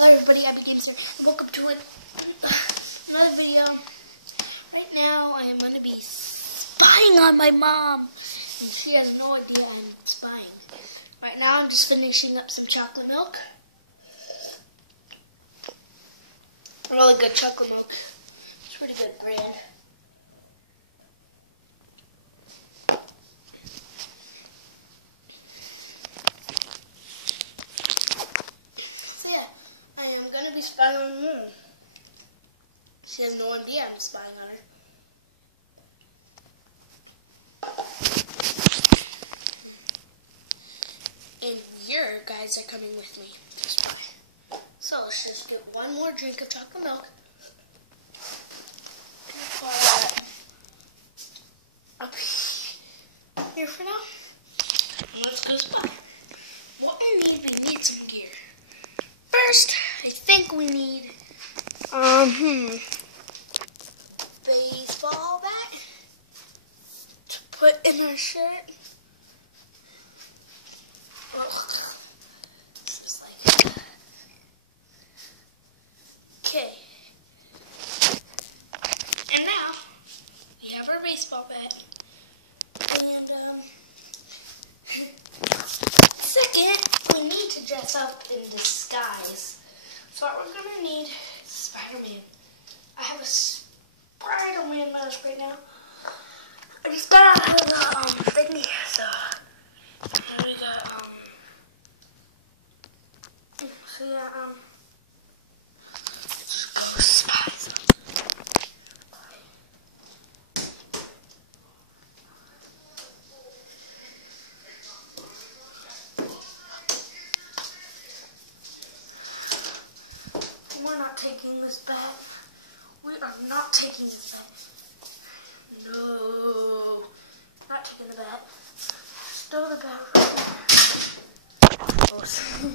Hello everybody, Happy Games here. Welcome to another video. Right now I am going to be spying on my mom. And she has no idea I'm spying. Right now I'm just finishing up some chocolate milk. Really good chocolate milk. It's pretty good brand. Spying on her. She has no idea I'm spying on her. And you guys are coming with me to spy. So let's just get one more drink of chocolate milk. And pour that up here for now. And let's go spy. What we need some gear. First, I think we need baseball bat to put in our shirt. Just like okay. And now we have our baseball bat. And second, we need to dress up in disguise. So what we're gonna need is Spider-Man. I have a Spider-Man mask right now. I just got out of the thingy, so we got let's go spy some. We're not taking this bat. We are not taking this bat. No. Not taking the bat. Stow the bat right there.